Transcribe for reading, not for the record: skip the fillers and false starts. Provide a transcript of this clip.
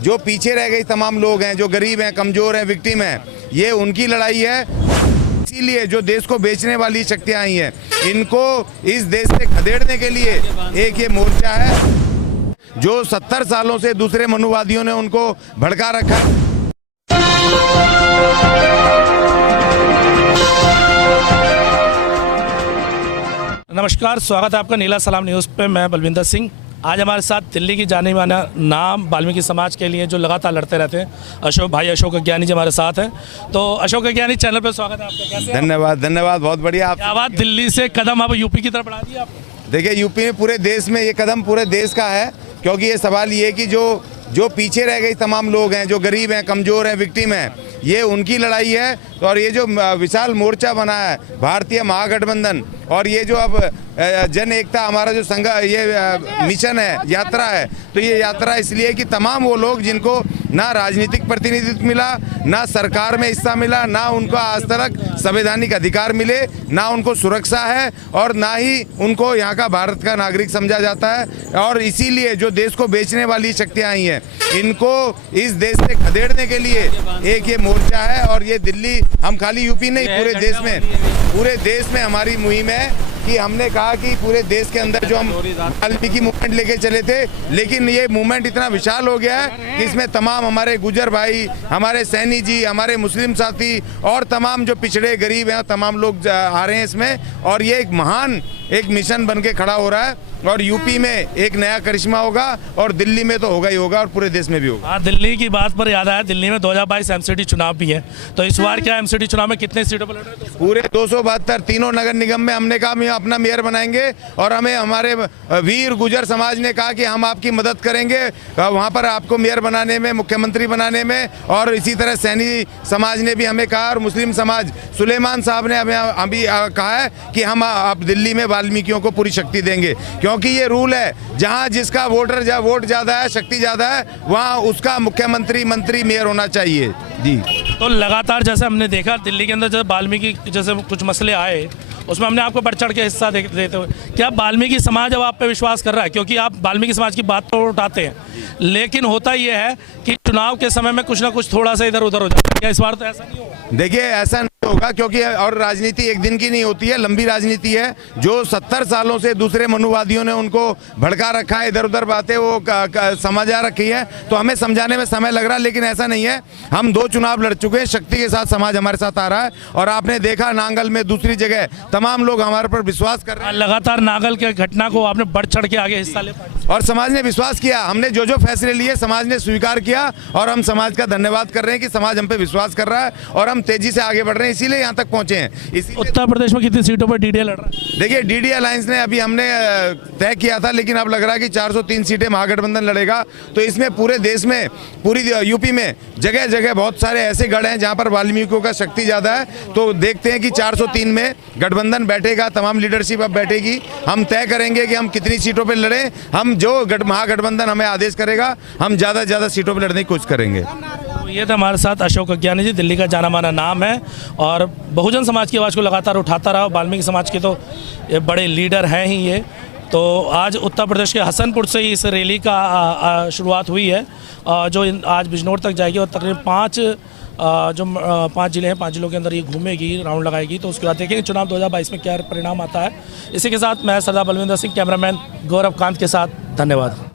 जो पीछे रह गए तमाम लोग हैं, जो गरीब हैं, कमज़ोर हैं, विक्टिम हैं, ये उनकी लड़ाई है। इसीलिए जो देश को बेचने वाली शक्तियाँ आई हैं, इनको इस देश से खदेड़ने के लिए एक ये मोर्चा है जो 70 सालों से दूसरे मनुवादियों ने उनको भड़का रखा है। नमस्कार, स्वागत है आपका नीला सलाम न्यूज़ पे। मैं बलविंदर सिंह। आज हमारे साथ दिल्ली की जाने माना नाम वाल्मीकि समाज के लिए जो लगातार लड़ते रहते हैं अशोक अज्ञानी जी हमारे साथ हैं। तो अशोक अज्ञानी, चैनल पे स्वागत है आपका। कैसे? धन्यवाद, बहुत बढ़िया। आप क्या बात, दिल्ली से कदम अब यूपी की तरफ बढ़ा दिया आपने? देखिए, यूपी में पूरे देश में ये कदम पूरे देश का है, क्योंकि ये सवाल ये है कि जो पीछे रह गए तमाम लोग हैं, जो गरीब हैं, कमज़ोर हैं, विक्टिम हैं, ये उनकी लड़ाई है। और ये जो विशाल मोर्चा बना है भारतीय महागठबंधन, और ये जो अब जन एकता हमारा जो संघ ये मिशन है, यात्रा है, तो ये यात्रा इसलिए कि तमाम वो लोग जिनको ना राजनीतिक प्रतिनिधित्व मिला, ना सरकार में हिस्सा मिला, ना उनको आज तक संवैधानिक अधिकार मिले, ना उनको सुरक्षा है, और ना ही उनको यहाँ का भारत का नागरिक समझा जाता है। और इसीलिए जो देश को बेचने वाली शक्तियाँ आई हैं, इनको इस देश से खदेड़ने के लिए एक ये मोर्चा है। और ये दिल्ली, हम खाली यूपी नहीं, पूरे देश में हमारी मुहिम है कि हमने कहा कि पूरे देश के अंदर जो हम वाल्मीकि मूवमेंट लेके चले थे, लेकिन ये मूवमेंट इतना विशाल हो गया है कि इसमें तमाम हमारे गुजर भाई, हमारे सैनी जी, हमारे मुस्लिम साथी और तमाम जो पिछड़े गरीब हैं, तमाम लोग आ रहे हैं इसमें। और ये एक महान एक मिशन बन के खड़ा हो रहा है। और यूपी में एक नया करिश्मा होगा, और दिल्ली में तो होगा ही होगा, और पूरे देश में भी होगा। हाँ, दिल्ली की बात पर याद आया, दिल्ली में 2022 एमसीडी चुनाव भी है। तो इस बार क्या एमसीडी चुनाव में कितने सीटों पर लड़ रहे हैं? पूरे 272 तीनों नगर निगम में हमने कहा हम अपना मेयर बनाएंगे, और हमें हमारे वीर गुजर समाज ने कहा कि हम आपकी मदद करेंगे वहाँ पर आपको मेयर बनाने में, मुख्यमंत्री बनाने में। और इसी तरह सैनी समाज ने भी हमें कहा, और मुस्लिम समाज सुलेमान साहब ने हमें अभी कहा है कि हम अब दिल्ली में वाल्मीकियों को पूरी शक्ति देंगे, क्योंकि ये रूल है, जहाँ जिसका वोट ज़्यादा है, शक्ति ज़्यादा है, वहाँ उसका मुख्यमंत्री, मंत्री, मेयर होना चाहिए जी। तो लगातार जैसे हमने देखा दिल्ली के अंदर जब वाल्मीकि जैसे कुछ मसले आए, उसमें हमने आपको बढ़ चढ़ के हिस्सा देते हुए, क्या वाल्मीकि समाज अब आप पे विश्वास कर रहा है? क्योंकि आप वाल्मीकि समाज की बात तो उठाते हैं, लेकिन होता यह है कि चुनाव के समय में कुछ ना कुछ थोड़ा सा इधर उधर हो जाता है। क्या इस बार तो ऐसा नहीं होगा? देखिए, ऐसा नहीं होगा, क्योंकि और राजनीति एक दिन की नहीं होती है, लंबी राजनीति है। जो 70 सालों से दूसरे मनुवादियों ने उनको भड़का रखा है, इधर उधर बातें वो समझा रखी है, तो हमें समझाने में समय लग रहा है। लेकिन ऐसा नहीं है, हम 2 चुनाव लड़ चुके हैं, शक्ति के साथ समाज हमारे साथ आ रहा है। और आपने देखा नांगल में, दूसरी जगह तमाम लोग हमारे पर विश्वास कर रहे हैं। लगातार नांगल के घटना को आपने बढ़ चढ़ के आगे हिस्सा ले पाए, और समाज ने विश्वास किया। हमने जो फैसले लिए समाज ने स्वीकार किया, और हम समाज का धन्यवाद कर रहे हैं कि समाज हम पे विश्वास कर रहा है, और हम तेजी से आगे बढ़ रहे हैं, इसीलिए यहाँ तक पहुंचे हैं। उत्तर प्रदेश में कितनी सीटों पर डीडीए लड़ रहा है? देखिए, डीडी अलायंस ने अभी हमने तय किया था, लेकिन अब लग रहा है कि 403 सीटें महागठबंधन लड़ेगा। तो इसमें पूरे देश में, पूरी यूपी में जगह जगह बहुत सारे ऐसे गढ़ हैं जहां पर वाल्मीकियों का शक्ति ज़्यादा है। तो देखते हैं कि 403 में गठबंधन बैठेगा, तमाम लीडरशिप अब बैठेगी, हम तय करेंगे कि हम कितनी सीटों पर लड़ें। हम जो महागठबंधन हमें आदेश करेगा, हम ज़्यादा से ज़्यादा सीटों पर लड़ने की कोशिश करेंगे। ये था हमारे साथ अशोक अज्ञानी जी, दिल्ली का जाना माना नाम है, और बहुजन समाज की आवाज़ को लगातार उठाता रहा। वाल्मीकि समाज के तो ये बड़े लीडर हैं ही ये। तो आज उत्तर प्रदेश के हसनपुर से ही इस रैली का शुरुआत हुई है, जो आज बिजनौर तक जाएगी, और तकरीबन 5 जिले हैं, 5 जिलों के अंदर ये घूमेगी, राउंड लगाएगी। तो उसके बाद देखेंगे चुनाव 2022 में क्या परिणाम आता है। इसी के साथ मैं सरदार बलविंदर सिंह, कैमरामैन गौरव कांत के साथ, धन्यवाद।